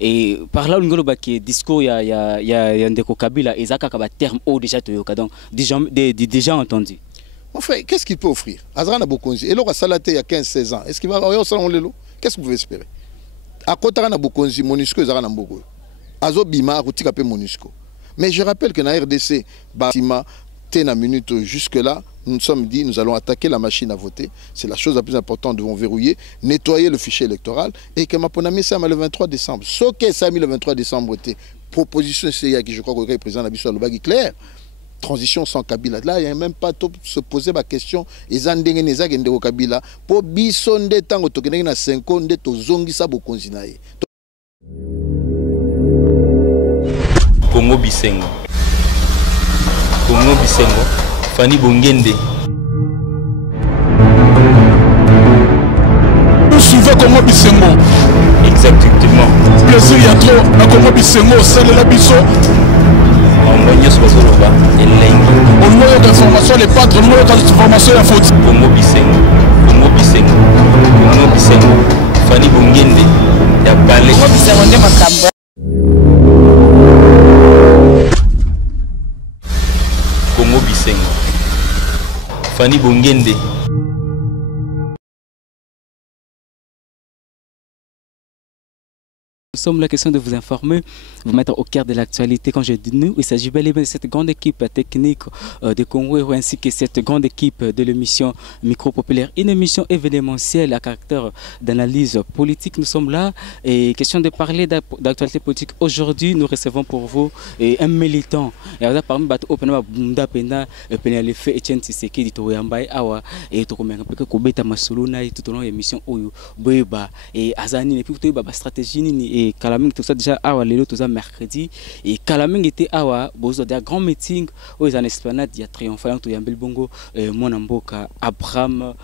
Et par là, on a qui discours, il y a Ndeko Kabila, et ça, il y a un terme haut déjà, donc déjà entendu. Enfin, qu'est-ce qu'il peut offrir? Azrana Bokonzi, et là, Salaté il y a 15-16 ans. Est-ce qu'il va avoir un salon Lelo? Qu'est-ce que vous pouvez espérer? À Kotara Bokonzi, Monusco, Zarana Mbogo. Azo Bima, Routika Monusco. Mais je rappelle que dans la RDC, Batima, Tena minute jusque-là, nous nous sommes dit, nous allons attaquer la machine à voter. C'est la chose la plus importante, nous devons verrouiller, nettoyer le fichier électoral. Et que Maponami ça le 23 décembre. Ce que ça le 23 décembre, proposition CIA qui je crois que le président Nabissou Alobagi clair. Transition sans Kabila. Là, il n'y a même pas de se poser ma question. Ils ont dit que Kabila, pour bisonde tango tokeneki na 5 ans, de tozongisa bokonzinaye. Congo Bisengo. Congo Bisengo. Fani Bongende. Vous suivez Congo Bisengo. Exactement. Plaisir, il y a trop. La Congo Bisengo, c'est le Labisso. On moyen d'information, les patres, on moyen d'information, la faute. Congo Bisengo. Congo Bisengo. Congo Bisengo. Fani Bongende. Il y a Balé. Congo Bisengo, n'est pas Kamba. Congo Bisengo. Fani Bongende. Nous sommes la question de vous informer, vous mettre au cœur de l'actualité. Quand je dis nous, il s'agit bel et bien de cette grande équipe technique de Congo ainsi que cette grande équipe de l'émission Micro Populaire, une émission événementielle à caractère d'analyse politique. Nous sommes là et question de parler d'actualité politique. Aujourd'hui, nous recevons pour vous un militant. Et parmi les Open Bunda Pena, l'effet Etienne Tshisekedi Toyambai Awa et Tokomanga Peke Kobeta Masoluna et tout au long de l'émission Oyo Boeba et Azani et puis tout ba stratégie ni et Kalaming tout ça déjà awa lelo tout ça mercredi et Kalaming était awa bozo des grands meetings aux en esplanade il y a triomphant tout yambel bongo mon mboka Abraham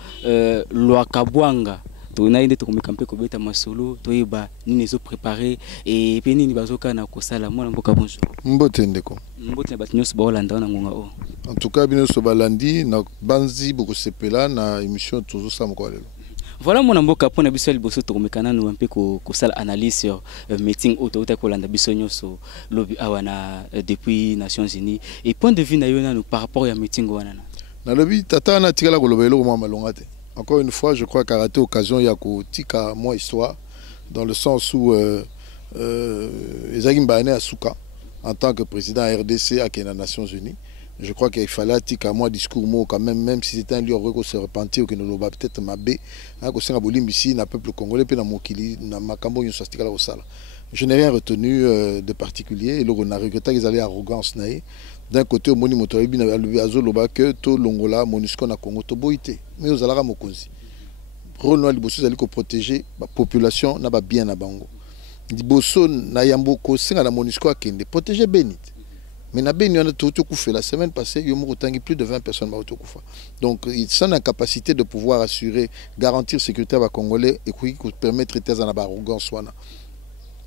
Loakabwanga tonainde tokomekampe kobeta masolo toyeba nini zo préparer et puis nini bazoka na kosala mon mboka bonjour mbote ndeko mbote bat nyos ba Holanda na ngonga o en tout cas bino so balandi na banzi boko sepela na émission toujours ça mko lelo. Voilà mon amboka pour na biso liboso tokomekana nous un peu ko sala analyse sur meeting auto ko landa biso nyoso lobi awana depuis Nations Unies et point de vue na yona nous par rapport à meeting wana na lobi tata na tikala ko lobelo ko malonga te. Encore une fois, je crois qu'à rater occasion il y a ko tika moi histoire dans le sens où Ezagim Bané Asuka en tant que président RDC à les Nations Unies. Je crois qu'il fallait tika moi discours mot quand même si c'était un lieu où se repentir que nous va peut-être mabé hein que c'est un bolim ici na peuple congolais pe na mokili na makambo yo sastika la osala. Je n'ai rien retenu de particulier et là on a regretté qu'ils allaient arrogance naïe. D'un côté au moni motoribi na azoloba que to longola monusco na Congo to boité mais aux alara mokonzi. Rôle noir liboso zali ko protéger la population na ba bien na bango. Liboso na yamboko singa la monusco akende protéger Benit. Mais na Beni on a tout fait la semaine passée, il y a plus de 20 personnes qui donc ils sont en capacité de pouvoir assurer, garantir sécurité à Congolais et qui permettre de faire arrogance.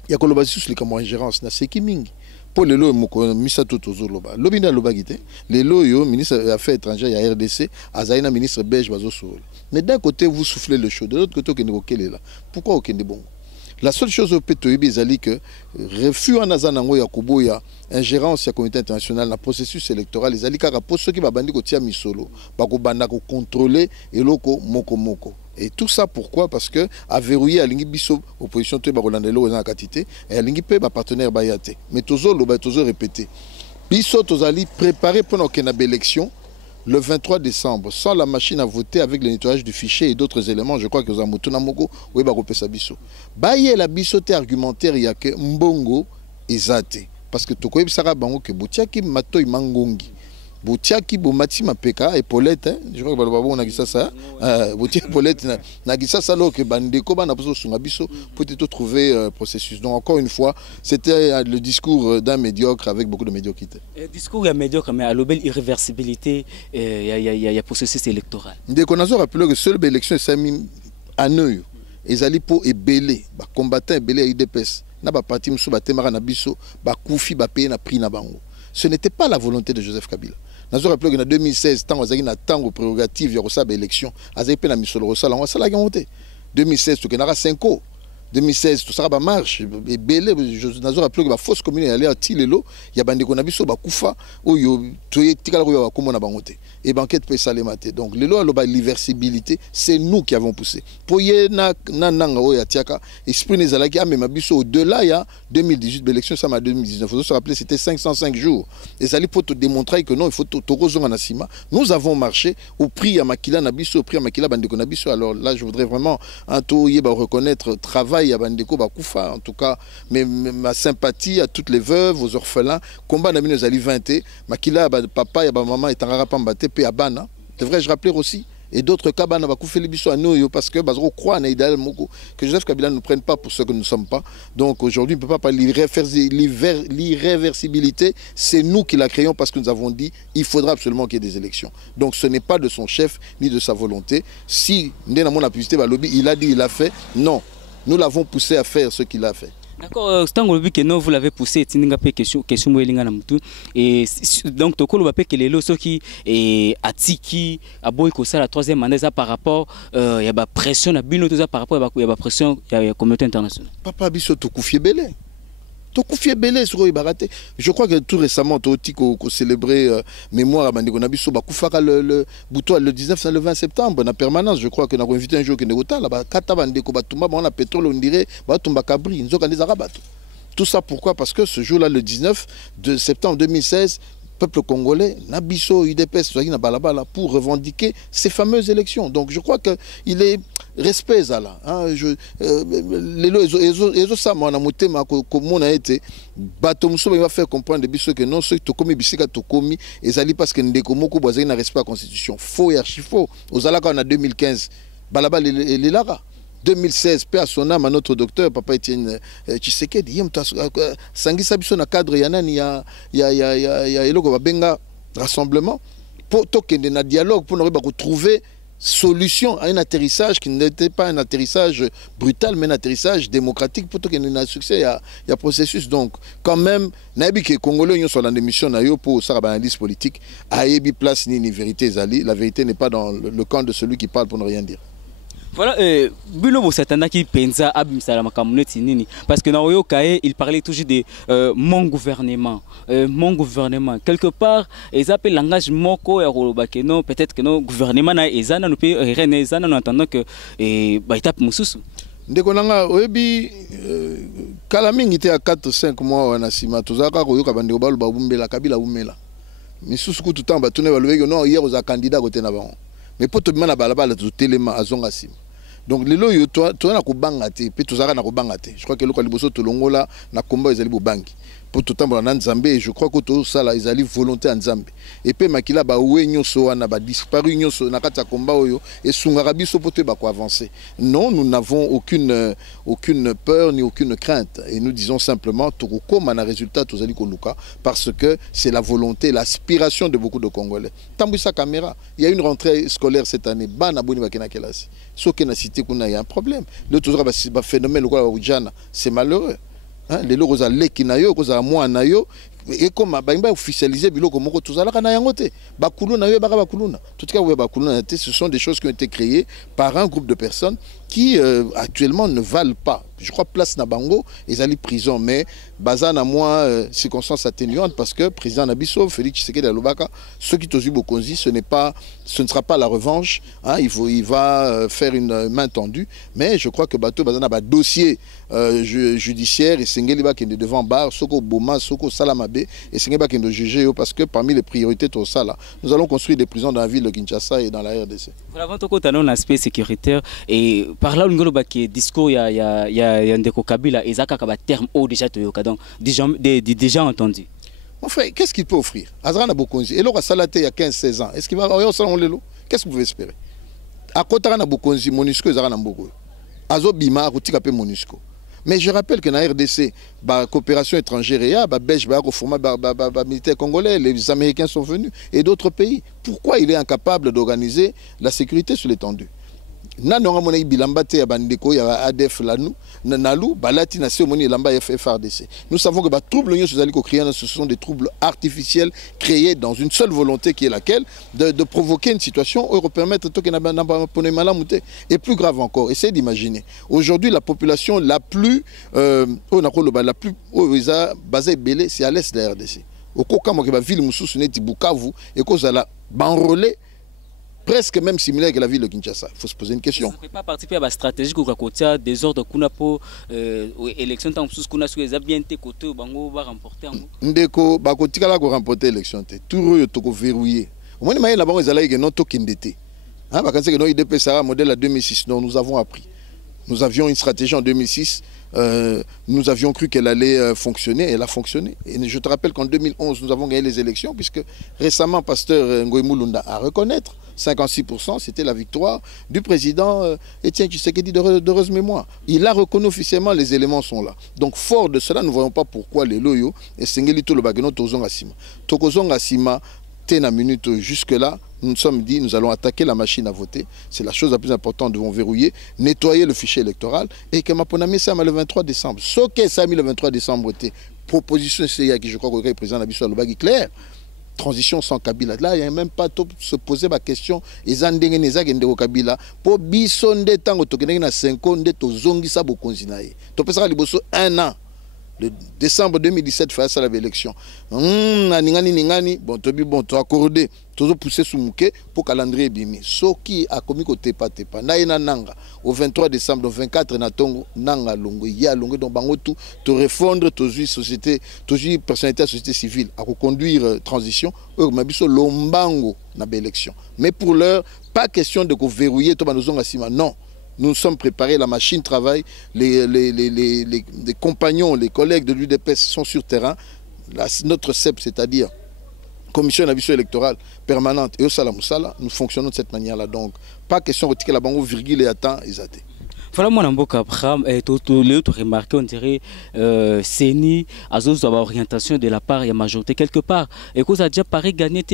Il y a que sur les comme ingérence na Sekimingi. Pour les lois misa tout aux loba. Lobina lobagité. Les lois yo ministre des Affaires étrangères il y a RDC, Azaina ministre belge bazo sur. Mais d'un côté vous soufflez le chaud, de l'autre côté que est là. Pourquoi aucun des bons? La seule chose au Pétoïbi, c'est que refus en Azanango Yakubo ya ingérence de la communauté internationale dans le processus électoral, les alikara pour ceux qui va bandi kotia misolo, bako banda ko contrôler et loko moko moko. Et tout ça pourquoi? Parce que à verrouiller à lingi biso opposition to ba Rolandelo na katité et à lingi pe ba partenaire bayate. Mais tozo lo ba tozo répéter. Biso tozali préparer pour une élection. Le 23 décembre, sans la machine à voter avec le nettoyage du fichier et d'autres éléments, je crois que vous avez Mutuna Moko, oui, Baropesa Bisso. Baye la bisote argumentaire, il y a que Mbongo et Zate. Parce que Tokoyeb Sara Bango, que Boutiaki Matoy Mangongi. Boutiaki Bomati Mapeka et Paulette, je crois que Balababo n'a dit ça. Boutiaki Paulette n'a dit ça, alors que Bandeko n'a pas sur Mabiso pour trouver processus. Donc, encore une fois, c'était le discours d'un médiocre avec beaucoup de médiocrité. Le discours est médiocre, mais à l'obel irréversibilité, il y a processus électoral. Dès qu'on a rappelé que seule élection est mis à Neuil, ils allaient pour ébélé, combattant ébélé à IDPS, n'a pas parti moussou, batemara na biso, koufi, payé na prix na bango. Ce n'était pas la volonté de Joseph Kabila. Nous avons rappelé qu'en 2016, tant que nous avons prérogative, il y a eu l'élection, nous avons eu la mission de Rossal, on a 2016, tu as 5 ans. 2016 tout ça ba marche et belé je nazo rappelé que ba fausse commune aller à Tilelo il y a bande ko na biso ba kufa oyo toye tikala ko ba komona bangote et banquette peut salemate donc le lo ba l'irréversibilité c'est nous qui avons poussé pour ye na nanga oya tiaka esprit nezalaki a même biso au delà il y a 2018 l'élection ça m'a 2019 faut se rappeler c'était 505 jours et ça pour te démontrer que non il faut to kozonga na sima nous avons marché au prix à Makila na biso au prix à Makila bande ko na biso alors là je voudrais vraiment un to yeba reconnaître travail à bandeko ba kufa en tout cas mais ma sympathie à toutes les veuves aux orphelins combat na mino zali 20 Makila ba papa ya ba maman etangara pambate pe abana devrais-je rappeler aussi et d'autres cas bana ba kufa libiso à nous parce que bazro croit na idéal moko que Joseph Kabila ne prenne pas pour ce que nous ne sommes pas donc aujourd'hui on ne peut pas parler l'irréversibilité c'est nous qui la créons parce que nous avons dit il faudra absolument qu'il y ait des élections donc ce n'est pas de son chef ni de sa volonté si ndena mon publicité ba lobby il a dit il a fait non nous l'avons poussé à faire ce qu'il a fait. D'accord, que non, vous l'avez poussé, question et donc tokolo bape que les lots qui est atiki à boyko ça la troisième année ça par rapport il y a ba pression à bino tout ça par rapport il y a ba pression il y a communauté internationale. Papa biso to kufie belé. Je crois que tout récemment, tu as célébré mémoire à Bandeko Nabiso, le 19 le 20 septembre, en permanence. Je crois que nous avons invité un jour que nous avons on a pétrole, on dirait, tout ça pourquoi? Parce que ce jour-là, le 19 de septembre 2016, peuple congolais, Nabiso, UDPS, pour revendiquer ces fameuses élections. Donc je crois qu'il est respect ça là. Les ça mon amoté ma comme on a été bateau il va faire comprendre que non ceux qui commis bisika to commis et ali parce que ndeko moko boisé na respect la constitution faux et archi faux aux alaka en 2015 balaba les lara 2016 paix à son âme à notre docteur papa Etienne Tshisekedi yem sangisa biso na cadre ya nani ya eloko babenga rassemblement pour tokende na dialogue pour nous retrouver solution à un atterrissage qui n'était pas un atterrissage brutal mais un atterrissage démocratique pour qu'il y ait un succès il y a processus donc quand même nabi que congolais sont dans l'émission pour ça analyse politique a yebi place ni vérité zali la vérité n'est pas dans le camp de celui qui parle pour ne rien dire. Voilà, Bilo Satana qui pensa à nini parce que dans Oyokae, il parlait toujours de mon gouvernement. Quelque part, ils appellent langage moko et non, peut-être que non gouvernement na ezana nous peut rien ezana en attendant que étape mususu. Ndekonanga oyebi kala mingi te à 4 5 mois wana sima tozaka koyoka bandeko balo babumbela kabila bumela. Misusu ku tout temps batune balobeki non hier aux candidats côté na bango. Mais pour te demander à balabala tout téléma à zonga sim. Donc les lois toi na kubangate pe tozaka na kubangate. Je crois que le kaliboso tolongola na combat ezali bobangi. Pour tout temps na Nzambe et je crois que tout ça là ezali volonté en Nzambe. Et pe makila ba wenyo so wana ba disparu nyoso na kata combat oyo et sungara biso pote ba ko avancer. Non, nous n'avons aucune peur ni aucune crainte et nous disons simplement toko mana résultat tozali koluka parce que c'est la volonté, l'aspiration de beaucoup de Congolais. Tambouissa caméra, il y a une rentrée scolaire cette année, bana boni bakena kelasi. Ce qui na cité qu'on a y a un problème. Le toujours ba phénomène c'est malheureux. Hein, les logos à l'ekinayo, koza moi nayo et comme ba officialiser biloko moko tozalaka na yangote. Bakulu nayo baka bakuluna. Tout cas bakuluna ce sont des choses qui ont été créées par un groupe de personnes qui actuellement ne valent pas. Je crois place na bango ils allaient prison mais bazana moi circonstances atténuantes parce que président Nabiso Félix Tshisekedi Alobaka ceux qui tozu bokonzi ce ne sera pas la revanche hein, il va faire une main tendue mais je crois que bateau bazana ba dossier judiciaire et sengeli ba kende devant bar soko boma soko salamabe et sengeli ba kende juger parce que parmi les priorités tout ça là nous allons construire des prisons dans la ville de Kinshasa et dans la RDC. Voilà avant tout côté l'aspect sécuritaire et par là ngolo ba qui discours il y a Ndeko Kabila et Zaka Kaba terme haut déjà toyoka donc déjà entendu. Mon frère, qu'est-ce qu'il peut offrir? Azrana Bokonzi et l'ora salaté il y a 15-16 ans. Est-ce qu'il va avoir ça on lelo? Qu'est-ce que vous pouvez espérer? À Kotara na Bokonzi Monusco Azrana Mboko. Azo Bima Rutika pe Monusco. Mais je rappelle que dans la RDC, la coopération étrangère, il y a Belge, militaire congolais, les Américains sont venus et d'autres pays. Pourquoi il est incapable d'organiser la sécurité sur l'étendue? Nanonga mona bilamba te ya bandeko ya ADF lanu nalu balati na semoni lamba FFRDC. Nous savons que les troubles ce sont des troubles artificiels créés dans une seule volonté qui est laquelle de provoquer une situation où permettre et plus grave encore, essayez d'imaginer. Aujourd'hui la population la plus basée belé c'est à l'est de la RDC. Au cas où la ville Moussous neti Bukavu et cause la banrolé presque même similaire que la ville de Kinshasa. Il faut se poser une question. Vous ne pouvez pas participer à la stratégie que vous avez des ordres pour l'élection tant que vous avez bien été côté vous va remporter. Ndeko bakotika la ko remporter l'élection tout yo toko verrouiller. Au moins il y a là-bas ils allaient que non tokindete. Hein ba kanse que non IDP Sahara modèle à 2006 non nous avons appris. Nous avions une stratégie en 2006, nous avions cru qu'elle allait fonctionner, elle a fonctionné. Et je te rappelle qu'en 2011, nous avons gagné les élections, puisque récemment, Pasteur Ngoï Moulunda a reconnaître, 56%, c'était la victoire du président Étienne Tshisekedi d'heureuse mémoire. Il a reconnu officiellement, les éléments sont là. Donc fort de cela, nous ne voyons pas pourquoi les loyaux et Sengelito le bagano Tozonga Sima. Tokozonga Sima, tena minute jusque-là, nous nous sommes dit, nous allons attaquer la machine à voter. C'est la chose la plus importante, nous devons verrouiller, nettoyer le fichier électoral et que ma ponami ça le 23 décembre. Ce que ça le 23 décembre était proposition CIA qui je crois que le président Nabissou Alobagi clair. Transition sans Kabila. Là, il n'y a même pas de se poser ma question. Ils ont dit Kabila pour bisonde tango tokeneki na 5 ans de tozongi sa bokonzinaye. To pesaka liboso 1 an. Le décembre 2017 face à l'élection. Ningani bon tobi bon to accordé toujours poussé sous mouké pour calendrier bimi. Soki a commis côté pas naina nanga au 23 décembre 24 na tongo nanga longo ya longo donc bango tout te refondre tozu société tozu personnalité société civile à conduire transition mabiso lombango na élection. Mais pour l'heure pas question de verrouiller to banozonga sima non. Nous sommes préparés, la machine travaille, les compagnons, les collègues de l'UDPS sont sur terrain. Notre CEP, c'est-à-dire Commission d'avision électorale permanente et au Salamoussala, nous fonctionnons de cette manière-là. Donc, pas question de retirer la banque virgule et attend, ils attendent. Voilà, moi, l'autre remarqué, on dirait, CENI, à avoir orientation de la part de la majorité quelque part. Et que ça a déjà pareil gagné,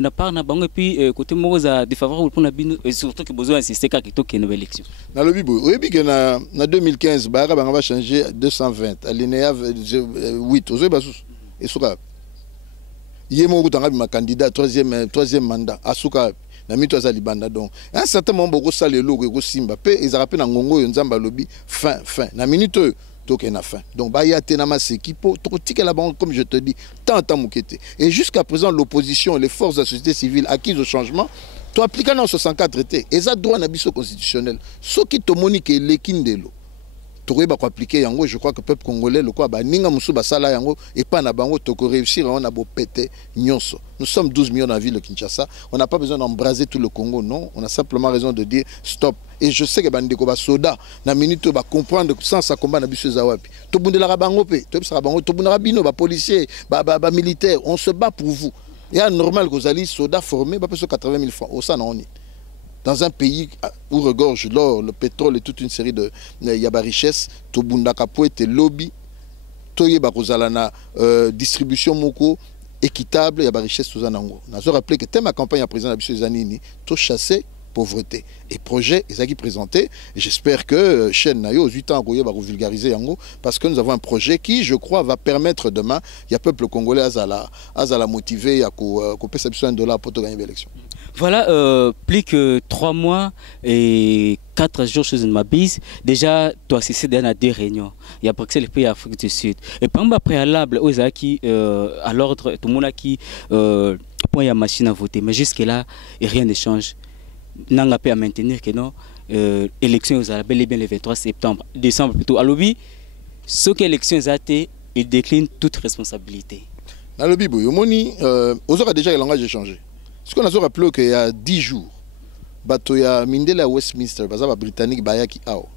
na part na bango et puis côté moi, ça défavorable pour la bine, et surtout que besoin d'insister qu'il y ait une nouvelle élection. Dans le Bibo, oui, que en 2015, Bara va changer 220, alinéa 8, aux Ebasous, et Souka. Yémo Goutanga, ma candidat, troisième mandat, à Souka. Na mito azali banda donc un certain moment boko sale logo ko simba pe ezarape na ngongo yo nzamba lobi fin na minute toke na fin donc ba ya tena ma sekipo to tika la banque comme je te dis tant mukete et jusqu'à présent l'opposition les forces de la société civile acquises au changement to appliquer dans 64 traités et ça droit na biso constitutionnel ce qui to monique lekindelo Tokoyeba ko appliquer yango je crois que peuple congolais le quoi ba ninga musu basala yango et pas na bango toko réussir on a beau péter nyonso. Nous sommes 12 millions dans la ville de Kinshasa, on n'a pas besoin d'embraser tout le Congo non, on a simplement raison de dire stop et je sais que bandeko ba soda na minute ba comprendre sans ça combat na biso zawapi. To bundela ka bango pe, to bisaka bango to bundela bino ba policier, ba militaire, on se bat pour vous. Et à normal que vous allez soda formé ba peso 80 000 francs au ça non on est. Dans un pays où regorge l'or, le pétrole et toute une série de yaba richesses, to bundaka po ete lobby, to yeba kozalana distribution moko équitable yaba richesse to zanango. Nazo rappeler que thème ma campagne à président Abisou Zanini, to chasser pauvreté et projet ezaki présenté et j'espère que chaîne nayo aux 8 ans va vulgariser yango parce que nous avons un projet qui je crois va permettre demain il y a peuple congolais azala motivé à ko pesa biso $1 pour gagner l'élection. Voilà, plus que 3 mois et 4 jours chez une mabise, déjà, tu as assisté à 2 réunions. Il y a Bruxelles et puis Afrique du Sud. Et par exemple, préalable, aux acquis, à l'ordre, tout le monde a qui point la machine à voter. Mais jusque-là, rien ne change. N'a pas à maintenir que non, élection aux bel et bien le 23 septembre, décembre plutôt. À l'objet, ce que l'élection a été, il décline toute responsabilité. Dans le Bibo, aux autres déjà, le langage a changé. Ce qu'on a rappelé qu'il y a 10 jours, Batoya Mindela Westminster, Bazaba Britannique, Bayaki Ao.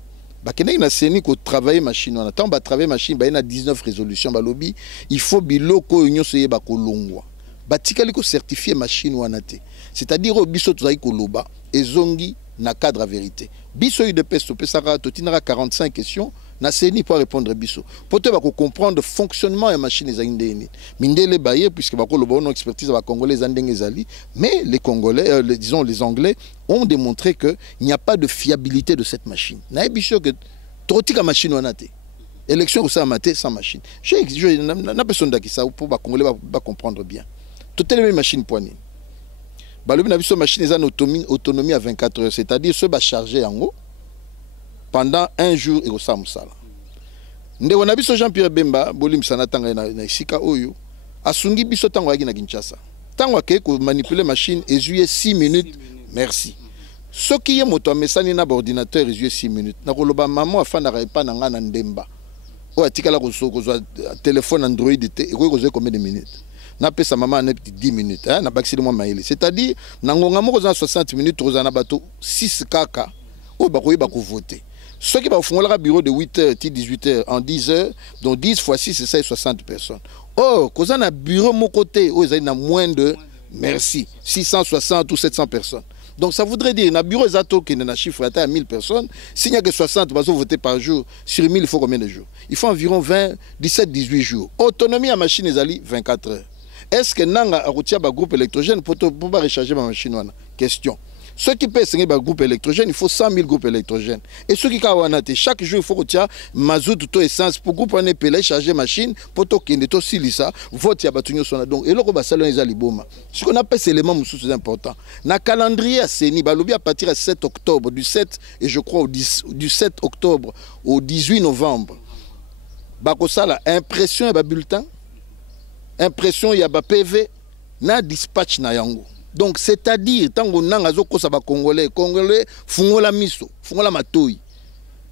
Bakene na seni ko travailler machine on attend ba travailler machine ba na 19 résolutions ba lobby il faut biloko union soye ba kolongwa. Batikali ko certifier machine wana te. C'est-à-dire biso tozai ko loba ezongi na cadre à vérité. Biso de pesto pesara totinara 45 questions na seni pour répondre biso pour te comprendre le fonctionnement de machine les indéni mindele baye puisque bako loba on expertise ba congolais andenge ezali mais les congolais disons les anglais ont démontré que il n'y a pas de fiabilité de cette machine na biso que trotika machine on a té élection au maté sans machine je na personne qui ça pour ba congolais ba comprendre bien toutes les machines poignée balobi na biso machine les autonomie à 24 heures c'est-à-dire ceux ba charger en haut pendant un jour et au samsala ndeko na biso Jean-Pierre Bemba bolim sana tanga na isika oyo asungi biso tango yaki na Kinshasa tango ke ko manipuler machine ezuye 6 minutes merci ce qui est moto mesani na ordinateur ezuye 6 minutes na koloba maman afana pa na ngana ndemba o atikala ko soko téléphone Android te e ko zo combien de minutes na pesa maman na 10 minutes hein na baxili moi maile c'est-à-dire na ngonga moko za 60 minutes tozana bato 6 kaka o bakoyi bako voter. Ceux qui vont faire le bureau de 8h, 18h, en 10h, donc 10 fois 6, c'est 60 personnes. Or, quand on a un bureau de mon côté, ils ont moins de, merci, 660 ou 700 personnes. Donc ça voudrait dire, dans le bureau Zato qui est un chiffre à 1000 personnes, s'il n'y a que 60 personnes voter par jour, sur 1000, il faut combien de jours? Il faut environ 20, 17, 18 jours. Autonomie à machine, ils ont 24 heures. Est-ce que Nanga a retiré un groupe électrogène pour pas recharger ma machine? Question. Ceux qui pèsent un groupe électrogène, il faut 100 000 groupes électrogènes. Et ceux qui ont chaque jour, il faut retirer mazout ou essence pour groupe en épée, charger machine, pour toquer, to silisa, vote ya batunyo sona. Donc, et là, on va saluer les aliboma. Ce qu'on appelle ces éléments c'est important. Dans le calendrier à Seni, balobi à partir du 7 octobre, du 7 et je crois du 7 octobre au 18 novembre, bakosala impression ya bulletin, impression ya PV, na dispatch na yango. Donc c'est-à-dire tant qu'on a un Congolais, Congolais fungola miso, fungola matoi.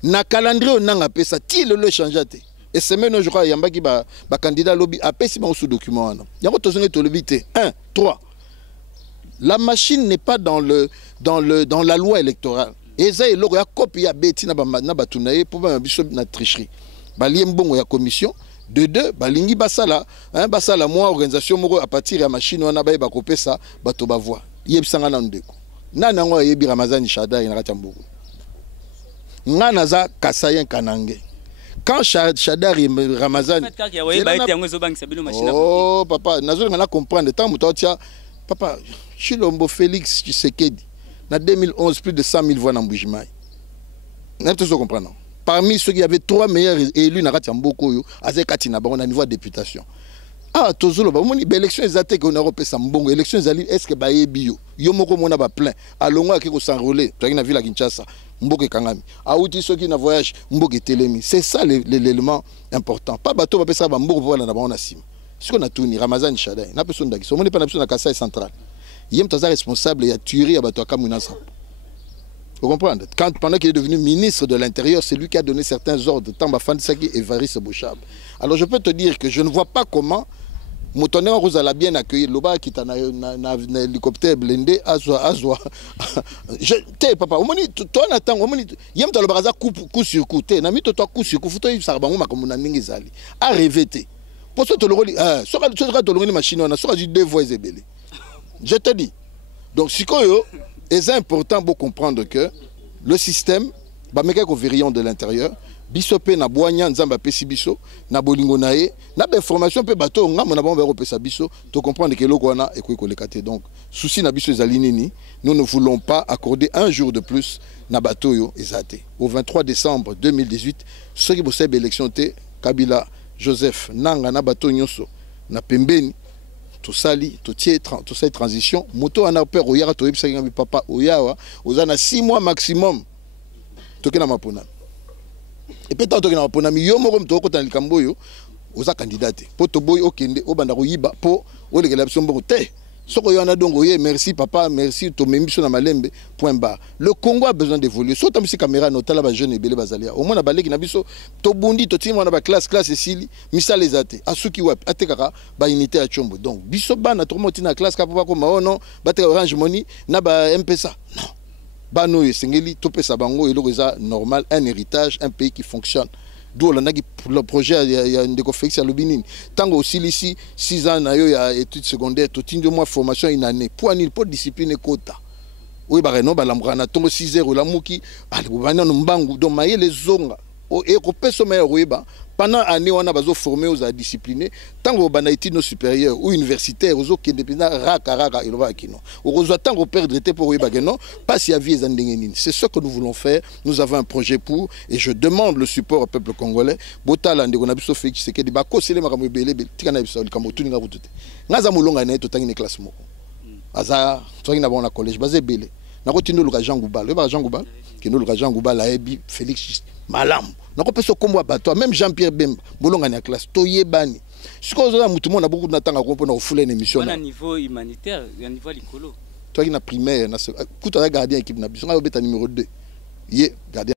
Na calendrier on a ça ti le changer. Et c'est maintenant je crois yamba ki ba candidat lobby a pesi ba sous document wana. Yango tozonge to lobby te 1 3. La machine n'est pas dans la loi électorale. Et ça il y a copie ya beti na ba tunaye pour ba biso na tricherie. Ba liembongo ya commission de deux balingi basala hein basala moi organisation moko à partir ya machine wana ba ba koper ça bato ba voix yebisanga na ndeko nana ngo yebi Ramazani Shada ina katambuko ngana za kasayen kanange quand Shada Ramazani oh papa nazo ngana comprendre tant muto tia papa Chilombo Félix Tshisekedi na 2011 plus de 100 000 voix na Mbujimai n'a pas comprendre. Parmi ceux qui avaient 3 meilleurs élus na Katiamboko yo azekati na bango na niveau de députation. Ah tozolo ba moni élection ezate que on a repé sa mbongo élection ezali est-ce que ba yebi yo moko mona ba plein alongo akiko s'enrôler toi qui na ville à Kinshasa mboke kangami auti ceux qui na voyage mboke telemi c'est ça l'élément important pas bato ba pesa ba mboko pour na bango na sim ce qu'on a tout ni Ramazani Shada na personne d'aki so moni pas na personne na Kasai central yem taza responsable ya tuerie ya bato akamuna sa. Vous comprenez? Quand pendant qu'il est devenu ministre de l'Intérieur, c'est lui qui a donné certains ordres, Tamba Fansaki et Varis Bouchab. Alors je peux te dire que je ne vois pas comment Moutonné Rose a bien accueilli Loba qui est un hélicoptère blindé Azwa. Papa, toi n'attends, yem ta lobaza coup sur coup, nami toi coup sur coup, faut y sarbango ma comme ningizali. A rêver. Pour ça te le rôle, sera te machine on a sera du deux voix zébélé. Je te dis. Donc si c'est important pour comprendre que le système, bameka ko vérion de l'intérieur, bisope na boanya nzamba pesi biso, na bolingo nae, na ba information pe bato nga mona ba repesa biso, to comprendre que loko wana ekoki ko lekate. Donc souci na biso ezali nini, nous ne voulons pas accorder un jour de plus na bato yo ezate. Au 23 décembre 2018, ceux qui bossent élection te Kabila Joseph nanga na bato nyonso na pembeni tout sali, tout cette transition, moto en a peur, oyara to yebisa ngambi papa oyawa, ozana 6 mois maximum. Tokena mapona. Et peut-être tokena mapona mi yo moko mtoko ta likambo yo, oza candidate. Po to boy okende obanda ko yiba po olekela option mboko te. Soko yo na dongo ye merci papa, merci to memiso na malembe point barre. Le Congo a besoin d'évoluer. Sota misi caméra no tala ba jeune ebele bazalia. Au moins na baleki na biso to bundi to tima na ba classe esili misa les ate. Asuki wap atekaka ba unité à Chombo. Donc biso bana to moti na classe ka papa ko maono bate Orange Money na ba MPSA. Non. Bano esengeli to pesa bango eloko eza normal, un héritage, un pays qui fonctionne. D'où le projet il y a une Félix Alobinine. Tango aussi ici 6 ans il y a études secondaires, tout une mois formation une année pour une discipline quota. Oui bah non bah l'ambrana tango 6 heures la muki allez vous venir no mbangu donc maye les zonga et ko peso meilleur weba pendant année on a besoin former aux discipliner tant que bana études supérieures ou universitaires aux qui indépendant raka il va kino aux tant qu'on perdre pour weba non pas si avis ezandengenine. C'est ce que nous voulons faire. Nous avons un projet pour et je demande le support au peuple congolais. Botala ndeko na biso Félix Tshisekedi ba ko sele makambo ebele tikana biso likambo tuninga kutute ngaza mulonga na to tangi ne classe moko aza toki na bona collège basé belé na ko tindo luka Jean Goubal ba Jean Goubal kino luka Jean Goubal a ebi Félix malam na ko peso kombo bato même Jean-Pierre Bemba mulonga na classe toyebani siko zo na mutu mona beaucoup na tanga ko pona ko fula une émission na niveau humanitaire à niveau likolo toki na primaire na kuta gardien équipe na biso nga beta numéro 2 ye gardien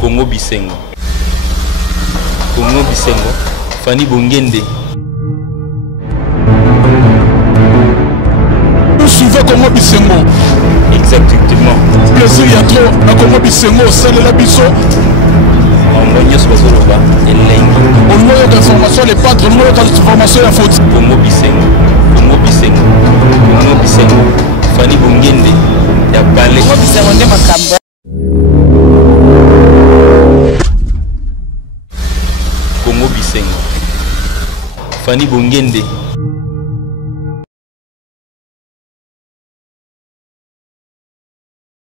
Congo Bisengo Fanny Bongende. Vous suivez Congo Bisengo. Exactement. Plaisir, il y a trop. À Congo Bisengo, celle la biso. On voit ce bazoloba et lengi. On voit d'informations, les patrons, on voit d'informations, la faute. Congo Bisengo. Fanny Bongende. Ya balé. Congo Bisengo nde makamba. Congo Bisengo. Fanny Bongende.